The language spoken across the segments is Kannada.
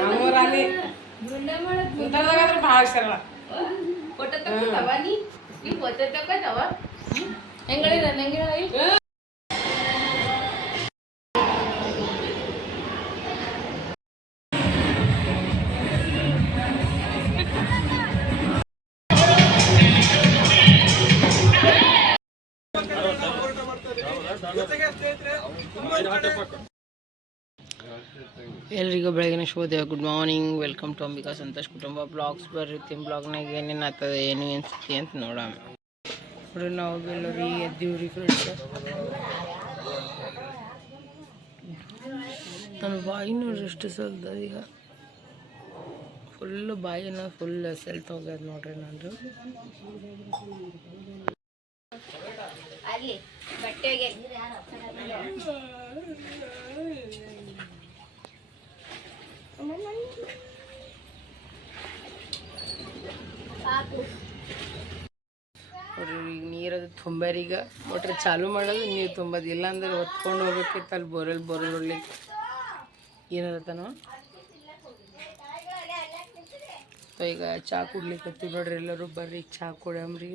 ನಮ್ಮೂರಾನಿ ಇಂಥದ್ರಾಗಾದ್ರೆ ಭಾಳ ಸರಳ ಫೋಟೋ ತಗೋತವ ನೀ ನೀ ಫೋಟೋ ತಗೋತವ ಹೆಂಗಳಿರ ಹೆಂಗಿರ ಎಲ್ರಿಗೂ ಬೆಳಗಿನ ಶುಭೋದಯ good morning welcome to Ambika Santosh ಕುಟುಂಬ ಬ್ಲಾಗ್ಸ್ ಬರ್ರಿ ಬ್ಲಾಗ್ನಾಗ ಏನೇನು ಆಗ್ತದೆ, ಏನು ಅನಿಸ್ತಿ ಅಂತ ನೋಡೋಣ. ನೋಡ್ರಿ ನಾವು ಎಲ್ಲರೂ ಎದ್ದೀವ್ರಿ ಫ್ರೆಂಡ್ಸ್ ನನ್ನ ಬಾಯಿ ನೋಡ್ರಿ ಎಷ್ಟು ಸಲ್ದ ಈಗ. ಫುಲ್ ಬಾಯಿನ ಫುಲ್ ಸೆಲ್ತ್ ಹೋಗ್ಯದ ನೋಡ್ರಿ ನಂದು ಅಲ್ಲಿ ನೋಡ್ರಿ, ಈಗ ನೀರದು ತುಂಬ್ಯಾರ ಈಗ. ಮೋಟ್ರ್ ಚಾಲು ಮಾಡೋದು, ನೀರು ತುಂಬೋದು. ಇಲ್ಲಾಂದ್ರೆ ಹೊತ್ಕೊಂಡು ಹೋಗ್ಬೇಕಿತ್ತು, ಅಲ್ಲಿ ಬೋರೆಲ್ ಬೋರೆಲ್ ಹೊಡ್ಲಿಕ್ಕೆ ಏನದತ್ತನೋ ಸೊ ಈಗ ಚಾ ಕುಡ್ಲಿಕ್ಕೆ ನೋಡ್ರಿ ಎಲ್ಲರೂ. ಬರ್ರಿ, ಚಾ ಕುಡಿಯಮ್ರಿ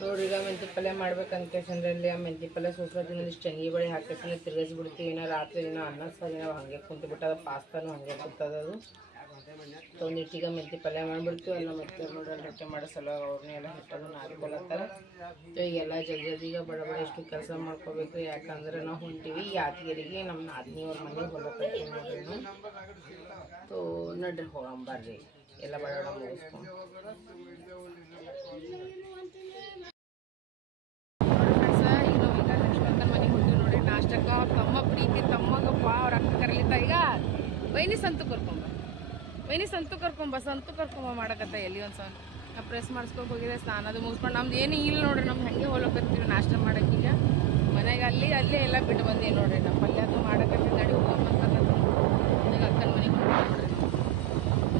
ನೋಡ್ರಿ ಈಗ ಮೆಂತಿ ಪಲ್ಯ ಮಾಡ್ಬೇಕಂತ ಕೇಸಂದ್ರಲ್ಲಿ ಆ ಮೆಂತಿ ಪಲ್ಯ ಸೋಸ್ಕೊತೀನಿ ಇಷ್ಟು ಚಂಗಿ ಬಳಿ ಹಾಕಿ ತಿರ್ಗಿಸಿ ಬಿಡ್ತೀವಿ ಇನ್ನು ರಾತ್ರಿ ಏನೋ ಅನ್ನ ಸಾರಿ ನಾವು ಹಾಗೆ ಕುಂತು ಬಿಟ್ಟದ ಪಾಸ್ತಾನು ಹಾಗೆ ಕುಂತದದು ಒಂದಿಟ್ಟೀಗ ಮೆಂತಿ ಪಲ್ಯ ಮಾಡಿಬಿಡ್ತೀವಿ. ಎಲ್ಲ ಮತ್ತೆ ನೋಡ್ರಿ ರೊಟ್ಟಿ ಮಾಡೋ ಸಲುವಾಗಿ ಅವ್ರನ್ನ ಎಲ್ಲ ಹಿಟ್ಟದ ನಾದ್ಕೊಳತ್ತಾರ. ಈಗೆಲ್ಲ ಜಲ್ದಿ ಜಲ್ದಿ ಈಗ ಬಡ ಬಡ ಎಷ್ಟು ಕೆಲಸ ಮಾಡ್ಕೋಬೇಕು. ಯಾಕಂದ್ರೆ ನಾವು ಹೊಂಟೀವಿ ಯಾದಗಿರಿಗೆ ನಮ್ಮ ನಾದಿನಿಯವ್ರ ಮನೆಗೆ ಹೊಲಕ್ಕೆ ನೋಡ್ರಿ ತೋ ನಡ್ರಿ ಹೋಗಂ ಬರ್ರಿ. ಎಲ್ಲ ಬಡ ಬಡ ಮುಗಿಸ್ಕೊಂಡು. ನೋಡ್ರಿ ನಾಷ್ಟಕ್ಕ ತಮ್ಮ ಪ್ರೀತಿ ತಮ್ಮಗಪ್ಪ ಅವ್ರ ಅಕ್ಕ ಕರ್ಲಿತ್ತ ಈಗ ವೈನಿ ಸಂತು ಕರ್ಕೊಂಬ. ವೈನಿ ಸಂತು ಕರ್ಕೊಂಬ ಸಂತು ಕರ್ಕೊಂಬ ಮಾಡಕತ್ತ ಎಲ್ಲಿ ಒಂದು ಸಲ. ನಾ ಪ್ರೆಸ್ ಮಾಡಿಸ್ಕೊಂಡು ಹೋಗಿದೆ ಸ್ನಾನ ಅದು ಮುಗಿಸ್ಕೊಂಡು. ನಮ್ದು ಏನು ಇಲ್ಲ ನೋಡ್ರಿ ನಮ್ಗೆ ಹಂಗೆ ಹೋಗ್ಲಕತ್ತೀವಿ ನಾಷ್ಟ ಮಾಡೋಕ್ಕೀಗ ಮನೆಗೆ ಅಲ್ಲಿ, ಅಲ್ಲೇ ಎಲ್ಲ ಬಿಟ್ಟು ಬಂದೀವಿ ನೋಡ್ರಿ ನಮ್ಮ ಪಲ್ಯ ಅದು ಮಾಡಕತ್ತೀವಿ ನಡಿ ಹೋಗಂಬಂತ ಈಗ ಅಕ್ಕನ ಮನೆಗೆ ನೋಡ್ರಿ.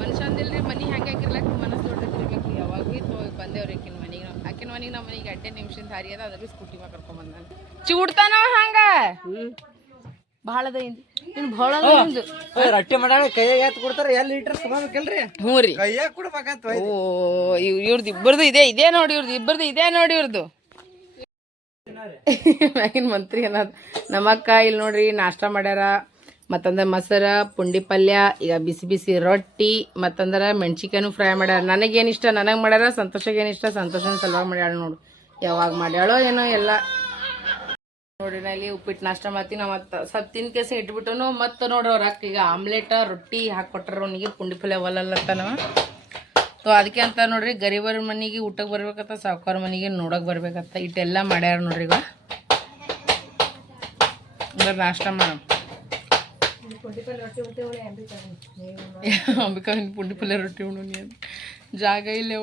ಮನುಷ್ಯ ಅಂದಿಲ್ರಿ ಮನೆ ಹೆಂಗೆ ಹಾಕಿರ್ಲಕ್ಕ ಮನಸ್ಸು ದೊಡ್ಡದಿರ್ಬೇಕು ಯಾವಾಗ ಭೀ ತೋ ಬಂದೇವ್ರಿ ಆಕಿನ ಮನೆಗೆ. ನಾವು ಆಕಿನ ಮನೆಗೆ ನಮ್ಮ ಮನೆಗೆ ಅಡ್ಡೆ ನಿಮಿಷದ ದಾರಿ ಅದ ಅದ್ರ ಭೀ ಸ್ಕೂಟಿ ಮ್ಯಾಗ ಬಂದಾನ ಚೂಡ್ತಾನ ಹಂಗ? ಭಾಳ ಅದ ಇನ್ನು ಭಾಳ ಅದ ರೊಟ್ಟಿ ಮಾಡಾಗ ಕೈ ಎತ್ ಕೊಡ್ತಾರ ಎಲ್ಲಿ ಇಟ್ರ ಸುಮ್ಮಬೇಕಲ್ರಿ ಹ್ಞೂ ರೀ. ಕೈಯಾಗ ಕೊಡ್ಬೇಕಂತ ಓ ಇವ್ ಇವ್ರದ್ದು ಇಬ್ಬರದು ಇದೆ ಇದೇ ನೋಡಿ ಇವ್ರದ್ದು ಇಬ್ಬರದು ಇದೇ ನೋಡಿ ಇವ್ರದ್ದು ಮಂತ್ರಿ ಅನ್ನೋದು. ನಮ್ಮಕ್ಕ ಇಲ್ಲಿ ನೋಡ್ರಿ ನಾಷ್ಟಾ ಮಾಡ್ಯಾರ. ಮತ್ತಂದ್ರೆ ಮೊಸರ, ಪುಂಡಿ ಪಲ್ಯ, ಈಗ ಬಿಸಿ ಬಿಸಿ ರೊಟ್ಟಿ, ಮತ್ತಂದ್ರೆ ಮೆಣ್ಸಿಕಾಯ್ನು ಫ್ರೈ ಮಾಡ್ಯಾರ. ನನಗೇನು ಇಷ್ಟ? ನನಗೆ ಮಾಡ್ಯಾರ ಸಂತೋಷಗೇನಿಷ್ಟ ಸಂತೋಷನ ಸಲುವಾಗಿ ಮಾಡ್ಯಾಳ ನೋಡು. ಯಾವಾಗ ಮಾಡ್ಯಾಳೋ ಏನೋ ಎಲ್ಲ. ನೋಡ್ರಿ ನಾ ಉಪ್ಪಿಟ್ಟು ನಾಷ್ಟ ಮಾಡ್ತೀನಿ. ಮತ್ತೆ ಸ್ವಲ್ಪ ತಿನ್ ಕೇಸ ಇಟ್ಬಿಟ್ಟು ಮತ್ತೆ ಅವ್ರ ಅಕ್ಕ ಈಗ ಆಮ್ಲೆಟ್, ರೊಟ್ಟಿ ಹಾಕ್ಕೊಟ್ರ ಅವನಿಗೆ, ಪುಂಡಿ ಪಲ್ಯ ಒಲ್ಲತ್ತನವ ಸೊ ಅದಕ್ಕೆ ಅಂತ ನೋಡ್ರಿ, ಗರೀಬರ ಮನೆಗೆ ಊಟಕ್ಕೆ ಬರ್ಬೇಕತ್ತ ಸಾವುಕಾರ ಮನೆಗೆ ನೋಡೋಕೆ ಬರ್ಬೇಕತ್ತ ಇಟ್ಟೆಲ್ಲ ಮಾಡ್ಯಾರ ನೋಡ್ರಿ ಈಗ ನಾಷ್ಟ ಮಾಡ ಅಂಬಿಕಾ ಹಿಂಗ್ ಪುಂಡಿ ಪಲ್ಯ ರೊಟ್ಟಿ ಉಣ್ಣು ನೀ. ಜಾಗ ಇಲ್ಲೇ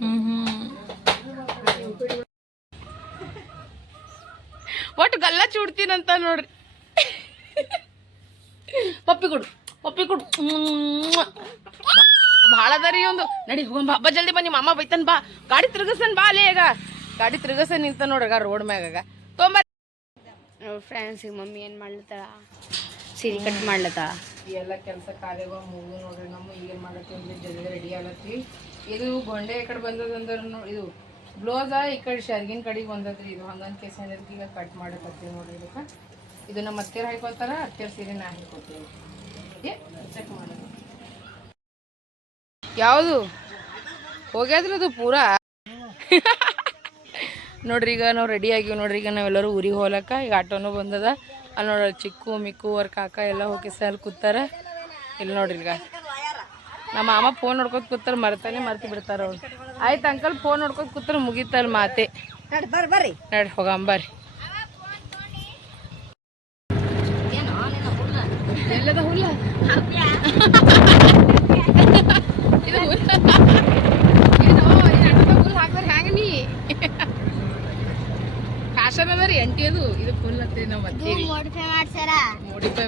ಹ್ಮ್ ಒಟ್ಟು ಗಲ್ಲ ಚೂಡ್ತೀನಂತ ನೋಡ್ರಿ ಪಪ್ಪಿ ಕೊಡು ಪಪ್ಪಿ ಕೊಡು ಭಾಳ ಅದ ರೀ ಒಂದು ನಡಿ ಹೋಗಂ ಬಾ ಬಾ ಜಲ್ದಿ ಬನ್ನಿ ಮಾಮ ಬೈತನ್ ಬಾ ಗಾಡಿ ತಿರುಗಸನ್ ಬಾ ಅಲ್ಲೇ ಈಗ ಗಾಡಿ ತಿರುಗಸನ್ ನಿಂತ ನೋಡ್ರಿ ರೋಡ್ ಮ್ಯಾಗ ತೊಂಬ ಫ್ರೆಂಡ್ಸ್ ಈಗ ಮಮ್ಮಿ ಏನು ಮಾಡ್ಲತ್ತಾಳ ಸೀರೆ ಕಟ್ ಮಾಡ್ಲತ್ತಾಳ ಎಲ್ಲ ಕೆಲಸ ಕಾರ್ಯಗಳು ಮುಗಿದು ನೋಡ್ರಿ, ನಮ್ಮ ಈಗ ಮಾಡತ್ತೀವಿ ಜಲ್ದಿ ರೆಡಿ ಆಗತ್ತೀವಿ ಇದು ಗೊಂಡೆ ಈ ಕಡೆ ಬಂದದಂದ್ರೆ ನೋಡಿ ಇದು ಬ್ಲೌಸ ಈ ಕಡೆ ಶರ್ಗಿನ ಕಡೆಗೆ ಬಂದದ್ರಿ, ಇದು ಹಂಗನ್ ಕೇಸ್ ಏನಿರ್ತಿ ಈಗ ಕಟ್ ಮಾಡಕತ್ತೀವಿ ನೋಡ್ರಿ ಇದಕ್ಕೆ. ಇದು ನಮ್ಮ ಅತ್ತೆರ್ ಹಾಕೋತಾರ ಅತ್ತೆ ಸೀರೆ ನಾ ಹಾಕೋತೀವಿ. ಚೆಕ್ ಮಾಡೋದು ಯಾವುದು? ಹೋಗ್ಯಾದ್ರದು ಪೂರಾ? ನೋಡ್ರಿ ಈಗ ನಾವು ರೆಡಿ ಆಗಿವಿ ನೋಡ್ರಿ ಈಗ ನಾವೆಲ್ಲರೂ ಊರಿಗೆ ಹೋಗ್ಲಕ್ಕ. ಈಗ ಆಟೋನು ಬಂದದ. ಅಲ್ಲಿ ನೋಡ್ರಿ ಚಿಕ್ಕು ಮಿಕ್ಕು ಅವ್ರ ಕಾಕ ಎಲ್ಲ ಹೋಗಿ ಅಲ್ಲಿ ಕೂತಾರ. ಇಲ್ಲಿ ನೋಡ್ರಿ ಈಗ. ನಮ್ಮ ಮಾಮ ಫೋನ್ ನೋಡ್ಕೊತ ಕೂತಾರ ಮರ್ತಾನೆ ಮರ್ತಿ ಬಿಡ್ತಾರ ಅವ್ರು. ಆಯ್ತು ಅಂಕಲ್ ಫೋನ್ ನೋಡ್ಕೊತ ಕೂತಾರ ಮುಗೀತಲ್ಲ ಮಾತೆ. ನಡ್ರಿ ಹೋಗಂಬರ್ರಿ ಎಲ್ಲದ ಹುಲ್ಲ ಇದು ಹುಲ್ಲ ಏನೋ ಈ ಅಣ್ಣದ ಹುಲ್ ಹಾಕ್ದಾರ ಹ್ಯಾಂಗ ನೀ ಫ್ಯಾಷನ್ ಅದ ರೀ ಅಂಟಿ ಅದು ಇದು ಫುಲ್ ಹತ್ತಿ ನಾವು ಮತ್ತೆ ಮಾಡಿಫೈ ಮಾಡ್ಸ್ಯಾರ ಮೋಡಿಫೈ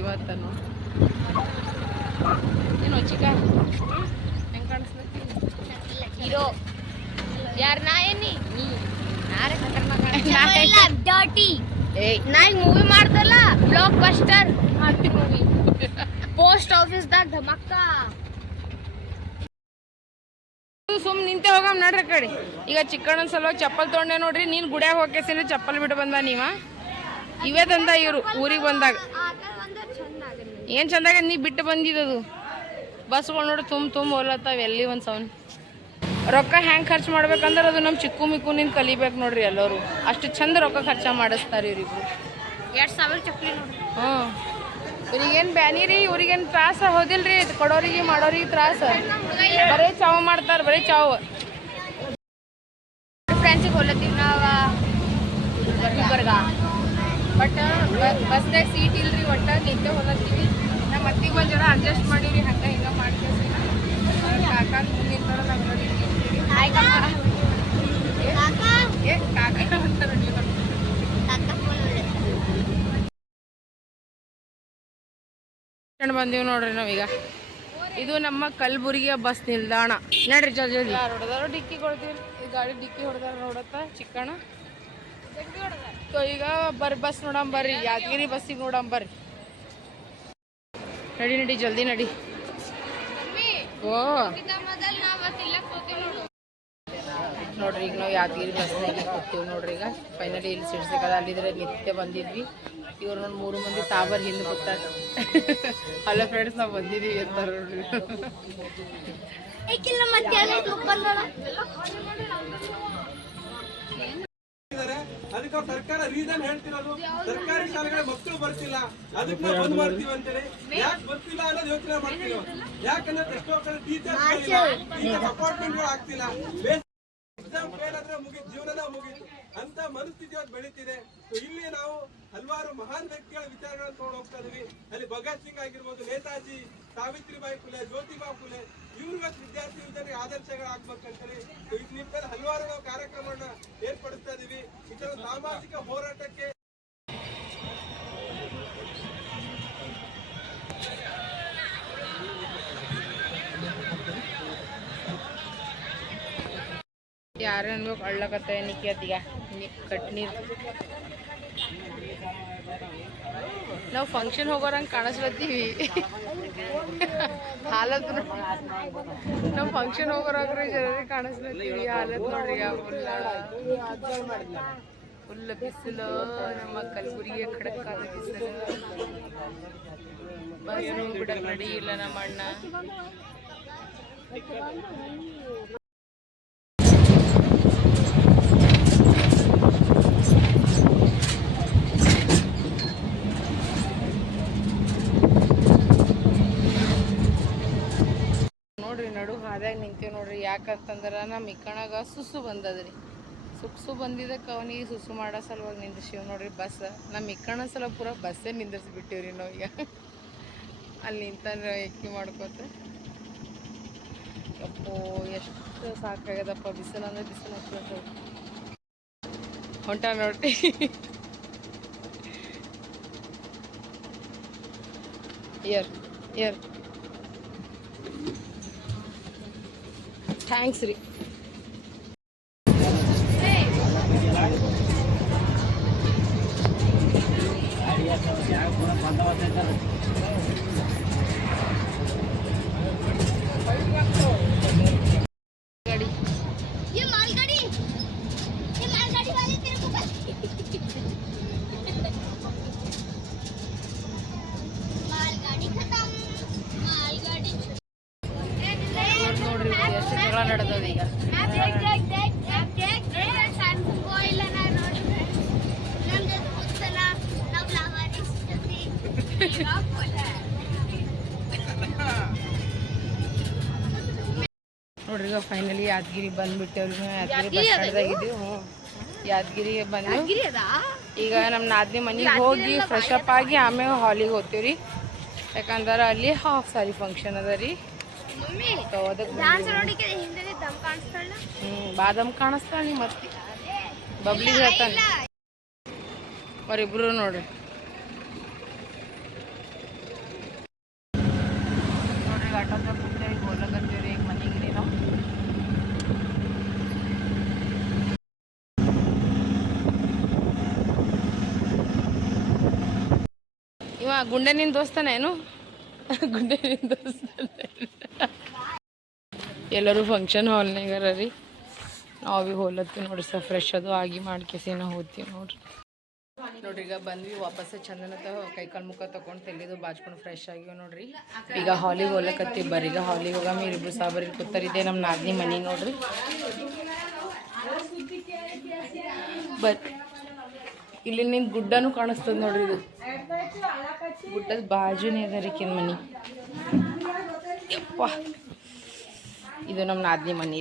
ಇವತ್ತನು ಏನು ಚಿಕ್ಕ? ಹೆಂಗ್ ಕಾಣಿಸ್ತೈತಿ ಹೀರೋ ಯಾರ್ ನಾ ಏನಿ ನೀ ನಾರೇ ಏಯ್. ನಾ ಈಗ ಮೂವಿ ಮಾಡ್ದಲ್ಲ ಬ್ಲಾಕ್ ಬಸ್ಟರ್ ಮೂವಿ ಪೋಸ್ಟ್ ಆಫೀಸ್ದಾಗ ಧಮಕ್ಕ. ಸುಮ್ ನಿಂತೆ ಹೋಗಮ್ ನಡ್ರಿ ಕಡೆ. ಈಗ ಚಿಕ್ಕಣ್ಣನ ಸಲುವಾಗಿ ಚಪ್ಪಲ್ ತೊಗೊಂಡೆ ನೋಡ್ರಿ ನೀನ್ ಗುಡ್ಯಾಗ ಹೋಗ್ಕೇಸಿನ ಚಪ್ಪಲ್ ಬಿಟ್ಟು ಬಂದ ನೀವ? ಇವೇ ತಂದ ಇವರು ಊರಿಗೆ ಬಂದಾಗ. ಏನ್ ಚಂದಾಗ ನೀ ಬಿಟ್ಟು ಬಂದಿದ್ದದು? ಬಸ್ಗಳು ನೋಡಿ ತುಂಬ ತುಂಬ ಹೋಲತ್ತಾವ ಎಲ್ಲಿ ಒಂದು ಸೌನ್ ರೊಕ್ಕ ಹೆಂಗೆ ಖರ್ಚು ಮಾಡ್ಬೇಕಂದ್ರೆ ಅದು ನಮ್ಮ ಚಿಕ್ಕು ಮಿಕ್ಕು ನಿಂದು ಕಲಿಬೇಕು ನೋಡ್ರಿ ಎಲ್ಲರೂ. ಅಷ್ಟು ಚಂದ ರೊಕ್ಕ ಖರ್ಚು ಮಾಡಿಸ್ತಾರೆ ಇವ್ರಿಗೂ ಎರಡ್ ಸಾವಿರ ಚಕ್ಲಿ ನೋಡಿ. ಹ್ಞೂ. ಇವ್ರಿಗೇನು ಬ್ಯಾನಿ ರೀ ಇವ್ರಿಗೇನು ತ್ರಾಸ ಹೋದಿಲ್ರಿ ಇದ್ ಕೊಡೋರಿಗೆ ಮಾಡೋರಿಗೆ ತ್ರಾಸ. ಬರೀ ಚಾವು ಮಾಡ್ತಾರೆ ಬರೀ ಚಾವು. ಫ್ರೆಂಡ್ಸಿಗೆ ಹೋಲತ್ತೀವಿ ನಾವು. ಗುಲ್ಬರ್ಗ ಬಟ್ ಬಸ್ದಾಗ ಸೀಟ್ ಇಲ್ರಿ ಒಟ್ಟ ನಿಂತೆ ಹೊಲತ್ತೀವಿ ನಮ್ಮ ಅತ್ತಿಗೆ ಒಂದು ಜನ ಅಡ್ಜಸ್ಟ್ ಮಾಡೀವಿ ಹಂಗೆ ಹಿಂಗೆ ಮಾಡ್ತೀವಿ ಕಾಕ ನಿಂತಾರ ನಾವು ನೋಡಿ ಏ ಕಾಕ ಅಂತಾರೆ ನೀವು ಕರ್ಕೊಂಡ್ ಬಂದೀವಿ ನೋಡ್ರಿ ನಾವೀಗ? ಇದು ನಮ್ಮ ಕಲಬುರಗಿಯ ಬಸ್ ನಿಲ್ದಾಣ. ನೋಡ್ರಿ ಜಲ್ದಿ ಡಿಕ್ಕಿ ಕೊಡ್ತೀವಿ. ಈ ಗಾಡಿ ಡಿಕ್ಕಿ ಹೊಡೆದಾರ ನೋಡತ್ತ ಚಿಕ್ಕಣ್ಣ. ಈಗ ಬರ್ರಿ ಬಸ್ ನೋಡಮ್ ಬರ್ರಿ ಯಾದಗಿರಿ ಬಸ್ಸಿಗೆ ನೋಡಮ್ ಬರ್ರಿ. ನಡಿ ನಡಿ ಜಲ್ದಿ ನಡಿ. ಓ. ನೋಡ್ರಿ ಈಗ ನಾವು ಯಾದಗಿರಿ ಬಸ್ನಾಗ ಕೂತೀವಿ ನೋಡ್ರಿ ಈಗ. ಫೈನಲಿ ಇಲ್ಲಿ ಸೀಟ್ ಅಲ್ಲಿದ್ರೆ ನಿತ್ಯ ಬಂದಿದ್ವಿ. ಇವ್ರು ನೋಡಿ ಮೂರು ಮಂದಿ ತಾಬರ್ ಹಿಂದೆ ಕೂತಾರ. ಹಲೋ ಫ್ರೆಂಡ್ಸ್ ನಾವು ಬಂದಿದ್ದೀವಿ ಅಂತಾರ ನೋಡ್ರಿ. ಅದಕ್ಕೆ ಅವ್ರ್ ಸರ್ಕಾರ ರೀಸನ್ ಹೇಳ್ತಿರೋದು. ಸರ್ಕಾರಿ ಶಾಲೆಗಳ ಮಕ್ಕಳು ಬರ್ತಿಲ್ಲ. ಅದಕ್ಕೆ ನಾವು ಬಂದ್ ಮಾಡ್ತೀವಿ ಅಂತೇಳಿ. ಯಾಕೆ ಬರ್ತಿಲ್ಲ ಅನ್ನೋದು ಯೋಚನೆ ಮಾಡ್ತೀವಿ ಯಾಕಂದ್ರೆ ಎಷ್ಟೋ ಕಡೆ ಟೀಚರ್ಸ್ ಅಪಾರ್ಟ್ಮೆಂಟ್ಗಳು ಆಗ್ತಿಲ್ಲ. ಎಕ್ಸಾಮ್ ಫೇಲ್ ಆದ್ರೆ ಮುಗಿತ್ ಜೀವನದ ಮುಗೀತು. ಅಂತ ಮನಸ್ಥಿತಿ ಇವತ್ತು ಬೆಳೀತಿದೆ. ಇಲ್ಲಿ ನಾವು ಹಲವಾರು ಮಹಾನ್ ವ್ಯಕ್ತಿಗಳ ವಿಚಾರಗಳನ್ನು ತಗೊಂಡು ಹೋಗ್ತಾ ಇದೀವಿ. ಅಲ್ಲಿ ಭಗತ್ ಸಿಂಗ್ ಆಗಿರ್ಬೋದು, ನೇತಾಜಿ, ಸಾವಿತ್ರಿಬಾಯಿ ಫುಲೆ, ಜ್ಯೋತಿಬಾ ಫುಲೆ ಇವ್ರಿಗೆ ವಿದ್ಯಾರ್ಥಿ ವಿದ್ಯಾರ್ಥಿ ಆದರ್ಶಗಳಾಗ್ಬೇಕಂತೇಳಿ ಇದು ನಿಟ್ಟಿನಲ್ಲಿ ಹಲವಾರು ನಾವು ಕಾರ್ಯಕ್ರಮಗಳನ್ನ ಏರ್ಪಡಿಸ್ತಾ ಇದೀವಿ. ಇದರ ಸಾಮಾಜಿಕ ಹೋರಾಟಕ್ಕೆ ಯಾರು ಅನ್ಬೇಕು ಅಳ್ಳಕತ್ತ ನಿಕ್ಕಿ ಕಟ್ ನೀರು. ನಾವು ಫಂಕ್ಷನ್ ಹೋಗೋರಂಗೆ ಕಾಣಿಸ್ಲತ್ತೀವಿ. ಹಾಲತ್ ನಾವು ಫಂಕ್ಷನ್ ಹೋಗೋರಾಗ್ರೆ ಜನರಿಗೆ ಕಾಣಿಸ್ಲತ್ತೀವಿ. ಹಾಲತ್ ನೋಡ್ರಿ ಫುಲ್ ಬಿಸಿಲು, ನಮ್ಮ ಕಲಬುರಗಿಯ ಖಡಕ್ಕಾದ ಬಿಸಿಲು. ಬಸ್ ಬಿಡ ರೆಡಿ ಇಲ್ಲ ನಮ್ಮ ಅಣ್ಣ. ನೋಡ್ರಿ, ನಡು ಹಾದ್ಯಾಗ ನಿಂತೀವಿ ನೋಡ್ರಿ, ಯಾಕಂತಂದ್ರೆ ನಮ್ಮ ಇಕ್ಕಣಾಗ ಸುಸು ಬಂದದ್ರಿ. ಸುಕ್ಸು ಬಂದಿದ್ದಕ್ಕೆ ಅವನಿಗೆ ಸುಸು ಮಾಡೋ ಸಲುವಾಗಿ ನಿಂದಿರ್ಸೀವಿ ನೋಡ್ರಿ, ಬಸ್. ನಮ್ಮ ಇಕ್ಕಣ ಸಲ ಪೂರ ಬಸ್ಸೇ ನಿಂದಿರ್ಸ್ಬಿಟ್ಟಿವ್ರಿ ನಾವೀಗ ಅಲ್ಲಿ ನಿಂತ ಎಕ್ಕಿ ಮಾಡ್ಕೋತ. ಅಪ್ಪೋ ಎಷ್ಟು ಸಾಕಾಗ್ಯದಪ್ಪ, ಬಿಸಿಲು ಅಂದ್ರೆ ಬಿಸಿಲು ಹೊಂಟ ನೋಡ್ರಿ ಇಯರ್ ಇಯರ್ ಥ್ಯಾಂಕ್ಸ್ ರೀ ಜಗಳ ನಡೆದದ ಈಗ. ನೋಡ್ರಿ ಈಗ ಫೈನಲಿ ಯಾದಗಿರಿ ಬಂದ್ಬಿಟ್ಟೇವ್ರಿ ಯಾದಗಿರಿ ಬಸ್ಟಾಗಿದ್ದೀವಿ ಯಾದಗಿರಿಗೆ ಬಂದು ಈಗ ನಮ್ಮ ನಾದಿನಿ ಮನೆಗೆ ಹೋಗಿ ಫ್ರೆಶ್ ಅಪ್ ಆಗಿ ಆಮೇಲೆ ಹಾಲಿಗೆ ಹೋಗ್ತೀವ್ರಿ. ಯಾಕಂದ್ರೆ ಅಲ್ಲಿ ಹಾಫ್ ಸಾರಿ ಫಂಕ್ಷನ್ ಅದ ರೀ. तो ध्यान से ನೋಡಿ ಹಿಂದೆ ದಮ್ ಕಾಣಿಸ್ತಲ್ಲ ಹ್ಮ್ ಬಾದಮ್ ಕಾಣಿಸ್ತಾಳೆ ಮತ್ತೆ ಬಬ್ಲಿ ಹೇಳ್ತಾನೆ ಅವರಿಬ್ರು ನೋಡ್ರಿ ನೋಡ್ರಿ ಆಟೋದ ಮುಂದೆ ಹೋಗ್ಲಕತ್ತೀವಿ ಈಗ ಮನೆಗೆ ರೀ ನಾವು ಇವ ಗುಂಡೆ ನಿನ್ ದೋಸ್ತನೇನು ಗುಂಡೆ ನಿನ್ ದೋಸ್ತನೇ ಎಲ್ಲರೂ ಫಂಕ್ಷನ್ ಹಾಲ್ನಾಗಾರ ರೀ. ನಾವು ಭೀ ಹೋಲತ್ತೀವಿ ನೋಡ್ರಿ ಸರ್ ಫ್ರೆಶ್ ಅದು ಆಗಿ ಮಾಡ್ಕೇಸಿ ನಾವು ಹೋಗ್ತೀವಿ ನೋಡ್ರಿ. ನೋಡ್ರಿ, ಈಗ ಬಂದ್ವಿ ವಾಪಸ್ ಕೈ ಕೈಕಾಲು ಮುಖ ತಗೊಂಡು ತೆಲಿದು ಬಾಚ್ಕೊಂಡು ಫ್ರೆಶ್ ಆಗಿವೆ ನೋಡ್ರಿ. ಈಗ ಹಾಲಿಗೆ ಹೋಗ್ಲಕತ್ತೀವಿ ಬರ್ರಿ, ಈಗ ಹಾಲಿಗೆ ಹೋಗ ಇಬ್ರು ಸಾಬರಿ ಕೂತಾರಿದ್ದೆ ನಮ್ಮ ನಾದಿನಿ ಮನೆ ನೋಡ್ರಿ. ಬಟ್ ಇಲ್ಲಿ ನಿಂಗೆ ಗುಡ್ಡನು ಕಾಣಿಸ್ತದ ನೋಡ್ರಿ ಇದು. ಗುಡ್ಡದ ಬಾಜುನೇ ಅದ ರೀ ಮನಿ. ಯಪ್ಪ. ಇದು ನಮ್ಮ ನಾದಿನಿ ಮನಿ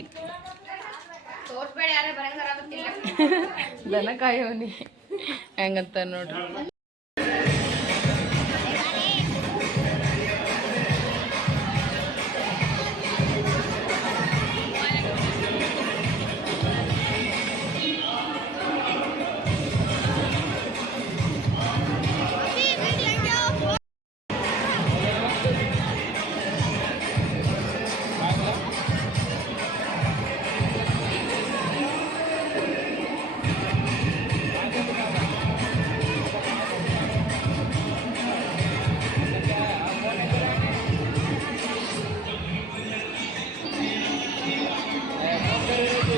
ದನ ಕಾಯೋನಿ ಹೆಂಗಂತ ನೋಡ್ರಿ.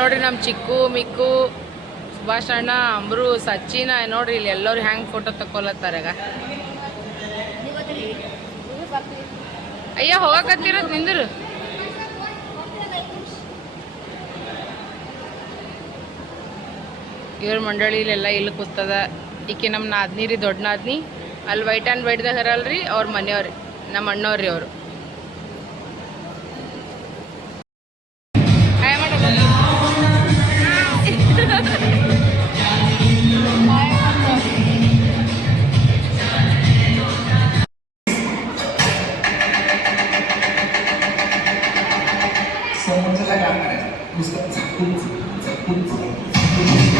ನೋಡ್ರಿ ನಮ್ಮ ಚಿಕ್ಕು, ಮಿಕ್ಕು, ಸುಭಾಷ್ ಅಣ್ಣ ಅಮೃ ಸಚಿನ ನೋಡ್ರಿ ಇಲ್ಲಿ ಎಲ್ಲರೂ ಹ್ಯಾಂಗ್ ಫೋಟೋ ತಕೊಲತ್ತಾರಾಗ ಅಯ್ಯ ಹೋಗಕತ್ತಿರೋದು ನಿಂದ್ರು? ಇವ್ರ ಮಂಡಳಿಲೆಲ್ಲ ಇಲ್ಲಿ ಕೂತದ. ಈಕೆ ನಮ್ಮ ನಾದ್ನಿ ರೀ, ದೊಡ್ಡ ನಾದ್ನಿ. ಅಲ್ಲಿ ವೈಟ್ ಆ್ಯಂಡ್ ವೈಟ್ದಾಗ ಹರಲ್ರಿ ಅವ್ರ ಮನೆಯವ್ರಿ ನಮ್ಮ ಅಣ್ಣವ್ರಿ ಅವರು. 在工作，在工作。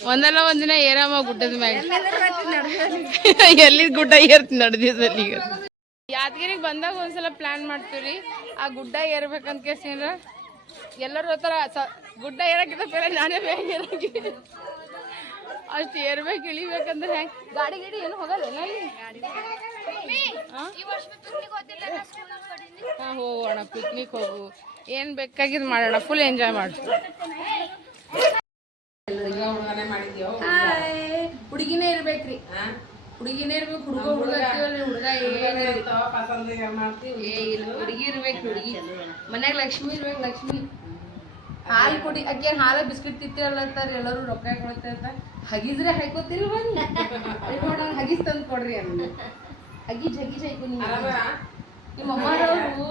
ಒಂದಲ್ಲ ಒಂದಿನ ಏರಮ್ಮ ಗುಡ್ಡದ ಮ್ಯಾಗ. ಎಲ್ಲಿ ಗುಡ್ಡ ಏರ್ತಿ ನಡೆದಿದ್ದಲ್ಲಿ ಈಗ. ಯಾದಗಿರಿಗೆ ಬಂದಾಗ ಒಂದ್ಸಲ ಪ್ಲಾನ್ ಮಾಡ್ತೀವ್ರಿ. ಆ ಗುಡ್ಡ ಏರ್ಬೇಕಂತ ಕೇಸಿಂದ್ರ ಎಲ್ಲರೂ ಹತ್ರ ಗುಡ್ಡ ಏರಕ್ಕಿಂತ ಬೇರೆ ನಾನೇ ಬೇಗ ಏರಕ್ಕೆ ಅಷ್ಟು ಏರ್ಬೇಕು ಇಳಿಬೇಕಂದ್ರೆ ಹೆಂಗ್ ಗಾಡಿ ಗಿಡಿ ಏನು ಹೋಗಲ್ಲ ಹಾಂ ಹೋಗೋಣ ಪಿಕ್ನಿಕ್ ಹೋಗು. ಏನು ಬೇಕಾಗಿದ್ದು ಮಾಡೋಣ ಫುಲ್ ಎಂಜಾಯ್ ಮಾಡಿ. ಹುಡುಗಿನೇ ಇರ್ಬೇಕ್ರಿ. ಹುಡುಗಿನೇ ಇರ್ಬೇಕು ಹುಡುಗ ಹುಡುಗ ಹುಡುಗ ಇರ್ಬೇಕು ಹುಡುಗಿ. ಮನ್ಯಾಗ ಲಕ್ಷ್ಮಿ ಇರ್ಬೇಕು ಲಕ್ಷ್ಮಿ. ಹಾಲು ಕುಡಿ ಅಕ್ಕಿ ಹಾಲ ಬಿಸ್ಕಿಟ್ ತಿತ್ತಿರಲ್ಲ ಅಂತಾರೆ ಎಲ್ಲರೂ ರೊಕ್ಕ ಕೊಡುತ್ತೆ ಅಂತ. ಹಗಿದ್ರೆ ಹಾಕೋತಿಲ್ ಬನ್ನಿ. ನೋಡೋಣ ಹಗಿಸ್ ತಂದು ಕೊಡ್ರಿ ಅಂದ್ರೆ ಹಗಿ ಜಗಿ ಜೈಕು ನೀವು ನಿಮ್ಮ ಅಮ್ಮರವರು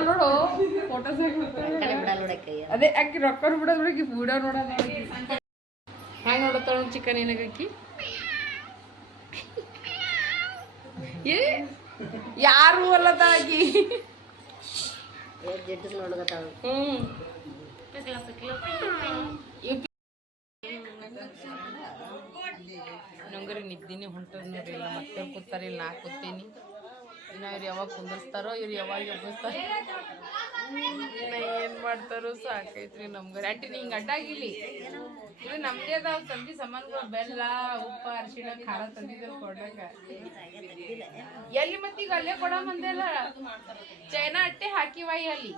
ನೋಡು. ಫೋಟೋಸ್ ಅದೇ ಆಕಿ ರೊಕ್ಕ ಬಿಡೋದ್ ಬಿಡಕಿ ವಿಡಿಯೋ ನೋಡೋದ ಹೆಂಗ್ ನೋಡತ್ತಾಳ ಚಿಕನ್ ಏನಾಗಕ್ಕಿ ಏ ಯಾರು ಅಲ್ಲದ ಆಕಿ? ಹ್ಮ್. ನಂಗರಿ ನಿದ್ದೀನಿ ಹೊಂಟದ ನೋಡ್ರಿ, ಇಲ್ಲ ಮತ್ತೆ ಕೂತಾರ, ಇಲ್ಲಿ ನಾ ಕೂತೀನಿ. ಇನ್ನ ಇವ್ರು ಯಾವಾಗ ಕುಂದರ್ಸ್ತಾರೋ, ಇವ್ರು ಯಾವಾಗ ಎಬ್ಬಿಸ್ತಾರೋ ಇನ್ನ ಏನ್ ಮಾಡ್ತಾರೋ ಸಾಕೈತ್ರಿ ನಮ್ಗರಿ. ಅಟ್ಟಿ ನೀ ಅಡ್ಡಾಗಿಲಿ. ಇದು ನಮ್ದೇ ಅದಾವ ತಂದಿ ಸಾಮಾನುಗಳು ಬೆಲ್ಲ, ಉಪ್ಪು, ಅರಿಶಿಣ, ಖಾರ ತಂದಿದ್ರು ಕೊಡಾಕ ಎಲ್ಲಿ ಮತ್ತೀಗ ಅಲ್ಲೇ ಕೊಡ ಮಂದೆಲ್ಲ ಚೈನಾ ಅಟ್ಟೆ ಹಾಕಿವಾಯಿ ಅಲ್ಲಿ.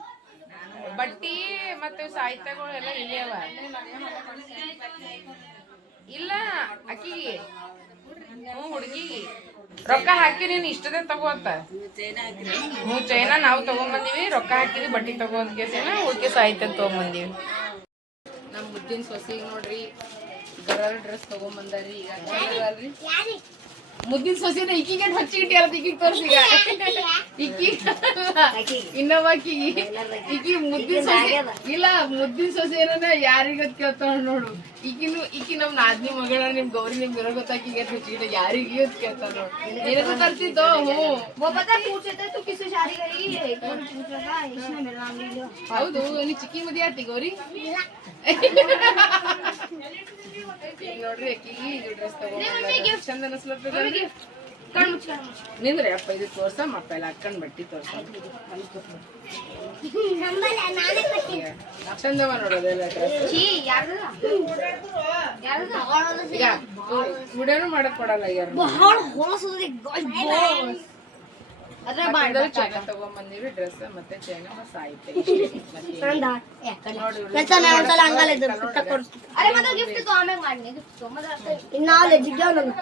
ಬಟ್ಟಿ ಮತ್ತೆ ಸಾಹಿತ್ಯಗಳು ಎಲ್ಲ ಅವ ಇಲ್ಲ, ಅಕ್ಕಿಗೆ. ಹ್ಞೂ, ಹುಡುಗಿಗೆ. ರೊಕ್ಕ ಹಾಕಿ ನೀನು ಇಷ್ಟದೇ ತಗೋ ಅಂತ. ಹ್ಞೂ, ಚೈನಾ ನಾವು ತಗೊಂಬಂದೀವಿ, ರೊಕ್ಕ ಹಾಕಿದ್ವಿ, ಬಟ್ಟಿ ತಗೊಂಡ್ ಕೇಸಿನ ಹುಡುಗಿ ಸಾಹಿತ್ಯ ತಗೊಂಬಂದೀವಿ. ನಮ್ಮ ಮುದ್ದಿನ ಸೊಸಿಗೆ ನೋಡ್ರಿ, ಗರಲ್ ಡ್ರೆಸ್ ತಗೊಂಬಂದಾರಿ ಈಗ ಮುದ್ದಿನ ಸೊಸೆನ ಇಕ್ಕಿಗೆ ಹಚ್ಚಿಟ್ಟು ಅಲ್ಲ ಇಕ್ಕಿಗೆ ತೋರಿಸಿ ಇಕ್ಕಿ? ಇನ್ನೊಬ್ಬಾಕಿ ಇಕ್ಕಿ ಮುದ್ದಿನ ಸೊಸೆ ಇಲ್ಲ ಮುದ್ದಿನ ಸೊಸೆ ಏನನ್ನ ಯಾರಿಗತ್ ಕೇಳ್ತಾಳ ನೋಡು? ಇಕ್ಕಿನು ಇಕ್ಕಿ ನಮ್ ನಾದ್ನಿ ಮಗಳ ನಿಮ್ ಗೌರಿ ನಿಮ್ ಇರೋ ಗೊತ್ತಾಕಿಗೆ ಹಚ್ಚಿಗೆ ಯಾರಿಗೆ ಅಂತ ಕೇಳ್ತಾಳ ನೋಡು? ಏನಂತ ತರ್ತಿದ್ದೋ ಹ್ಞೂ. ಹೌದು ನೀ ಚಿಕ್ಕಿ ಮದಿ ಆತಿ ಗೌರಿ? ನೋಡ್ರಿ ಅಕ್ಕಿಗೆ ಡ್ರೆಸ್ ತಗೋ ಚಂದ ನಿಂದ್ರೆ ಅಪ್ಪ ಇದು ತೋರ್ಸ ಮಪ್ಪ ಅಕ್ಕನ ಬಟ್ಟಿ ತೋರ್ಸ. ಚಂದವ ಮಾಡಕ್ ಕೊಡಲ್ಲ ಯಾರು ತಗೊಂಬಂದಿವಿ ಡ್ರೆಸ್ ಮತ್ತೆ ಚೈನಾ ಸಾಹಿತ್ಯ ಇಷ್ಟೇ. ಮತ್ತೆ ನೋಡಿ ಇವ್ರು ನಾನು ಒಂದ್ಸಲ ಹಂಗಲ್ಲ ಇದ್ದು ಅರೆ ಮತ್ತೆ ಗಿಫ್ಟ್ ತಗೋ ಆಮೇಲೆ ಮಾಡಿ ಗಿಫ್ಟ್ ತಗೋ ಮತ್ತೆ ಇನ್ನಾಲೆ ಜಿಗ್ಗ ನೋಡು.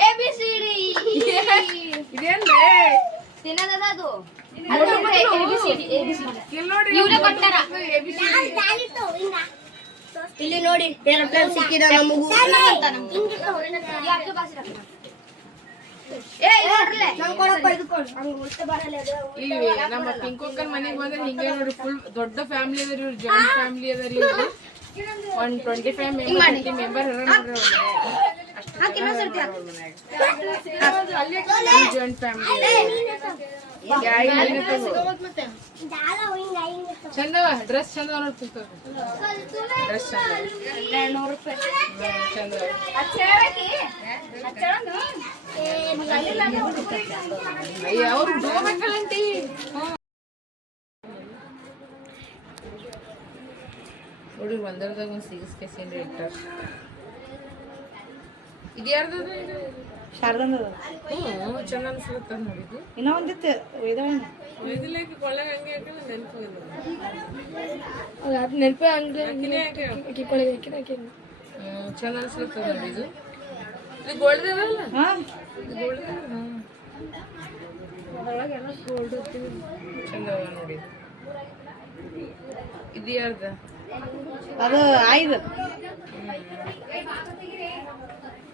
ಎ ಬಿ ಸಿ ಡಿ ಇದೇನ್ರಿ ತಿನ್ನದ ಅದು. ಇಲ್ಲಿ ನೋಡಿ ಏರೋಪ್ಲೇನ್ ಸಿಕ್ಕಿದ ನಮಗೂ. ನಮ್ಮ ಪಿಂಕೋಕನ್ ಮನೆಗೆ ಬಂದ್ರೆ ಹಿಂಗೆ ನೋಡಿ ಫುಲ್ ದೊಡ್ಡ ಫ್ಯಾಮಿಲಿ ಅದ ಇವ್ರು ಜಾಯಿಂಟ್ ಫ್ಯಾಮಿಲಿ ಅದ ರೀ one twenty five member member joint family ಚಂದವ dress dress ಚಂದ ಚಂದವ. ಅಯ್ಯ, ಅವ್ರು ಹುಡುಗಬೇಕಲ್ಲಂಟಿ ನೋಡಿ, ಒಂದರದಾಗ ಒಂದು ಸಿಗಿಸ್ ಕೇಸಿಂದ ಇಟ್ಟಾರ. ಇದು ಯಾರ್ದದ ಇದು? ಶಾರದಂದ ಹ್ಞೂ ಚಂದ ಅನ್ಸ್ಲತ್ತದ ನೋಡಿದ್ದು. ಇನ್ನೂ ಒಂದಿತ್ತು ನೆನಪು ಹಂಗೆ ಚಂದ ಅನ್ಸ್ಲತ್ತದ ನೋಡಿ ಇದು ಇದು ಗೋಲ್ಡ್ ಅದಲ್ಲ ಹಾಂ. ಇದು ಗೋಲ್ಡ್ ಚಂದ ಅದ ನೋಡಿ. ಇದು ಯಾರ್ದ? ಅದು ಆಯ್ದು.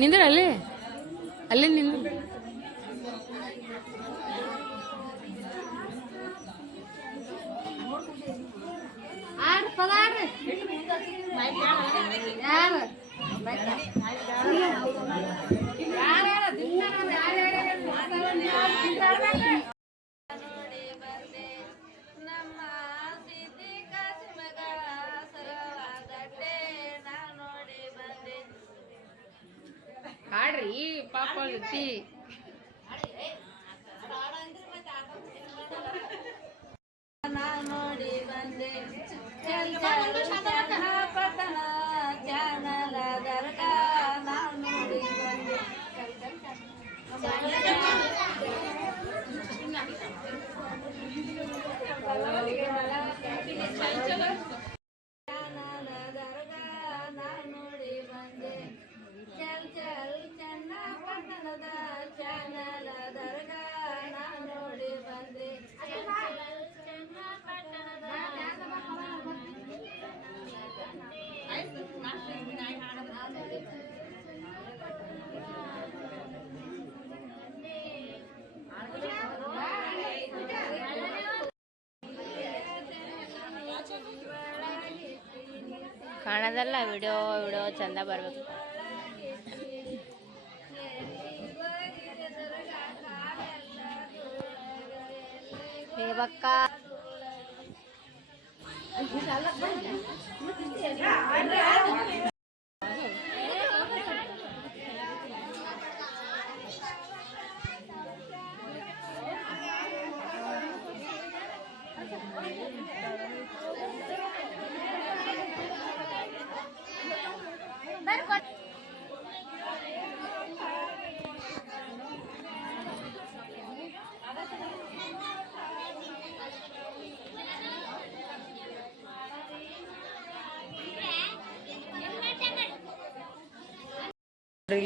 ನಿಂದ್ರ ಅಲ್ಲಿ. ಅಲ್ಲಿ ನಿಂದ್ರ. ಹಾಡ್ರಿ ಕಾಣದಲ್ಲ ವಿಡಿಯೋ ವಿಡಿಯೋ ಚಂದ ಬರಬೇಕು. ಬೇಬಕ್ಕ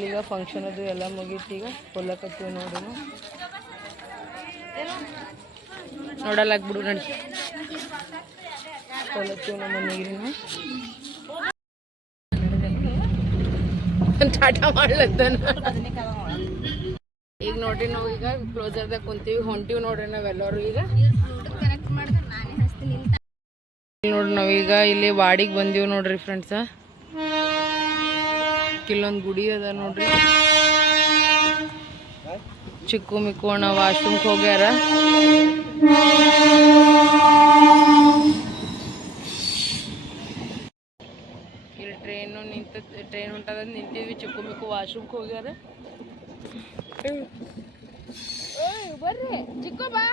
ಈಗ ಫಂಕ್ಷನ್ ಅದು ಎಲ್ಲ ಮುಗೀತು ಈಗ ಕೊಲ್ಲಕತ್ತೀವಿ ನೋಡೋಣ ನಾವು. ನೋಡಲ್ಲ ಬಿಡು ನಡಿ. ಹೊಲತ್ತೀವಿ ನಮ್ಮ ನೀರಿನ ಟಾಟಾ ಮಾಡ್ಲತ್ತಾನ. ಈಗ ನೋಡ್ರಿ ನಾವು ಈಗ ಕ್ಲೋಸರ್ದಾಗ ಕುಂತೀವಿ ಹೊಂಟಿವಿ ನೋಡ್ರಿ ನಾವೆಲ್ಲರೂ ಈಗ. ನೋಡ್ರಿ ನಾವೀಗ ಇಲ್ಲಿ ವಾಡಿಗೆ ಬಂದೀವಿ ನೋಡ್ರಿ ಫ್ರೆಂಡ್ಸ ಇಲ್ಲೊಂದು ಗುಡಿ ಅದ ನೋಡ್ರಿ. ಚಿಕ್ಕು ಮಿಕ್ಕು ಅಣ್ಣ ವಾಶ್ರೂಮ್ಗೆ ಹೋಗ್ಯಾರ. ಇಲ್ಲಿ ಟ್ರೈನು ನಿಂತ ಟ್ರೈನ್ ಹೊಂಟದ ನಿಂತಿದ್ವಿ, ಚಿಕ್ಕು ಮಿಕ್ಕು ವಾಶ್ರೂಮ್ಗೆ ಹೋಗ್ಯಾರ. ಬರ್ರಿ, ಚಿಕ್ಕು ಬಾ.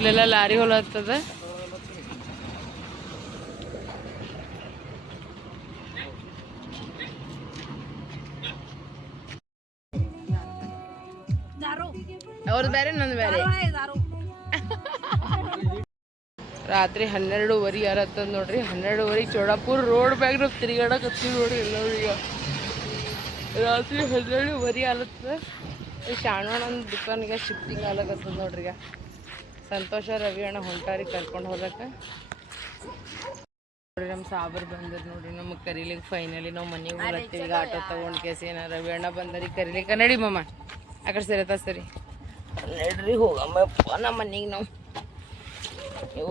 ಇಲ್ಲೆಲ್ಲ ಲಾರಿ ಹೊಲತ್ತದ ಅವ್ರದ್ದು ಬೇರೆ, ನಂದು ಬೇರೆ. ರಾತ್ರಿ ಹನ್ನೆರಡುವರೆ ಯಾರತ್ತದ ನೋಡ್ರಿ. ಹನ್ನೆರಡುವರೆಗೆ ಚೋಡಾಪುರ ರೋಡ್ ಬ್ಯಾಗ್ ನಾವು ತಿರುಗಾಡಕತ್ತೀವಿ ನೋಡ್ರಿ ಎಲ್ಲರೂ ಈಗ. ರಾತ್ರಿ ಹನ್ನೆರಡುವರೆ ಆಲತ್ತದ ಶಾಣವಣ್ಣನ ದುಕಾನ್ಗೆ ಶಿಫ್ಟಿಂಗ್ ಆಗ್ಲಕತ್ತದ ನೋಡ್ರಿ ಈಗ. ಸಂತೋಷ ರವಿ ಅಣ್ಣ ಹೊಂಟಾರಿ ಕರ್ಕೊಂಡು ಹೋದಕ್ಕೆ. ನೋಡ್ರಿ ನಮ್ಮ ಸಾಬರ್ ಬಂದದ್ ನೋಡ್ರಿ ನಮಗೆ ಕರೀಲಿಕ್ಕೆ ಫೈನಲಿ ನಾವು ಮನೆಗೆ ಹೋಗ್ತೀವಿ ಈಗ ಆಟೋ ತೊಗೊಂಡು ಕೇಸಿ ಏನ ರವಿ ಅಣ್ಣ ಬಂದರಿ ಕರೀಲಿಕ್ಕೆ ನಡಿ ಮಮ್ಮ ಆ ಕಡೆ ಸರಿ ಆತ ಸರಿ? ನಡ್ರಿ ಹೋಗಮ್ಮಪ್ಪ ನಮ್ಮ ಮನೆಗೆ ನಾವು. ಓ